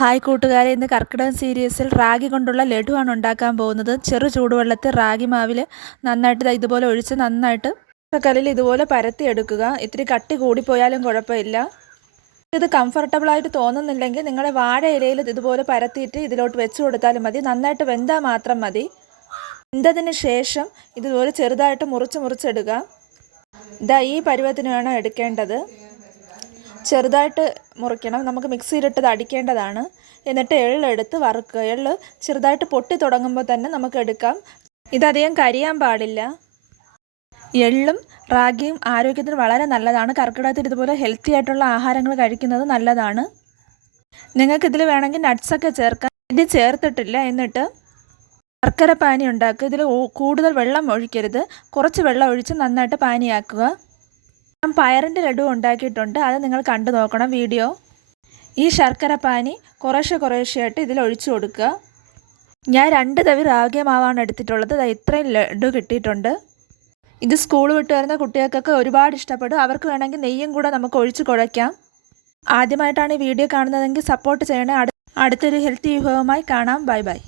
Hi കൂട്ടുകാരെ, ഇന്ന് കർക്കിടകം സീരീസിൽ റാഗി കൊണ്ടുള്ള ലഡുവാണ് ഉണ്ടാക്കാൻ പോകുന്നത്. ചെറു ചൂടുവെള്ളത്തിൽ റാഗി മാവിൽ നന്നായിട്ട് ഇതുപോലെ ഒഴിച്ച് നന്നായിട്ട് കല്ലിൽ ഇതുപോലെ പരത്തി എടുക്കുക. ഇത്തിരി കട്ടി കൂടിപ്പോയാലും കുഴപ്പമില്ല. ഇത് കംഫർട്ടബിളായിട്ട് തോന്നുന്നില്ലെങ്കിൽ നിങ്ങളുടെ വാഴ ഇലയിൽ ഇതുപോലെ പരത്തിയിട്ട് ഇതിലോട്ട് വെച്ച് കൊടുത്താലും മതി. നന്നായിട്ട് വെന്താൽ മാത്രം മതി. വെന്തതിന് ശേഷം ഇതുപോലെ ചെറുതായിട്ട് മുറിച്ചെടുക്കുക. ഈ പരുവത്തിന് വേണം എടുക്കേണ്ടത്. ചെറുതായിട്ട് മുറിക്കണം. നമുക്ക് മിക്സിയിലിട്ടത് അടിക്കേണ്ടതാണ്. എന്നിട്ട് എള്ളെടുത്ത് വറുക്കുക. എള്ള് ചെറുതായിട്ട് പൊട്ടി തുടങ്ങുമ്പോൾ തന്നെ നമുക്ക് എടുക്കാം. ഇതധികം കരിയാൻ പാടില്ല. എള്ളും റാഗിയും ആരോഗ്യത്തിന് വളരെ നല്ലതാണ്. കർക്കിടകത്തിൽ ഇതുപോലെ ഹെൽത്തി ആയിട്ടുള്ള ആഹാരങ്ങൾ കഴിക്കുന്നത് നല്ലതാണ്. നിങ്ങൾക്കിതിൽ വേണമെങ്കിൽ നട്ട്സൊക്കെ ചേർക്കാം. ഇത് ചേർത്തിട്ടില്ല. എന്നിട്ട് ശർക്കര പാനി ഉണ്ടാക്കുക. ഇതിൽ കൂടുതൽ വെള്ളം ഒഴിക്കരുത്. കുറച്ച് വെള്ളം ഒഴിച്ച് നന്നായിട്ട് പാനിയാക്കുക. ഞാൻ പയറിൻ്റെ ലഡു ഉണ്ടാക്കിയിട്ടുണ്ട്. അത് നിങ്ങൾ കണ്ടു നോക്കണം വീഡിയോ. ഈ ശർക്കര പാനി കുറേശ്ശെയായിട്ട് ഇതിൽ ഒഴിച്ചു കൊടുക്കുക. ഞാൻ 2 തവി റാഗി മാവാണ് എടുത്തിട്ടുള്ളത്. ഇത്രയും ലഡു കിട്ടിയിട്ടുണ്ട്. ഇത് സ്കൂൾ വിട്ട് വരുന്ന കുട്ടികൾക്കൊക്കെ ഒരുപാട് ഇഷ്ടപ്പെടും. അവർക്ക് വേണമെങ്കിൽ നെയ്യും കൂടെ നമുക്ക് ഒഴിച്ച് കുഴയ്ക്കാം. ആദ്യമായിട്ടാണ് ഈ വീഡിയോ കാണുന്നതെങ്കിൽ സപ്പോർട്ട് ചെയ്യണേ. അടുത്തൊരു ഹെൽത്തി വിഭവമായി കാണാം. Bye bye.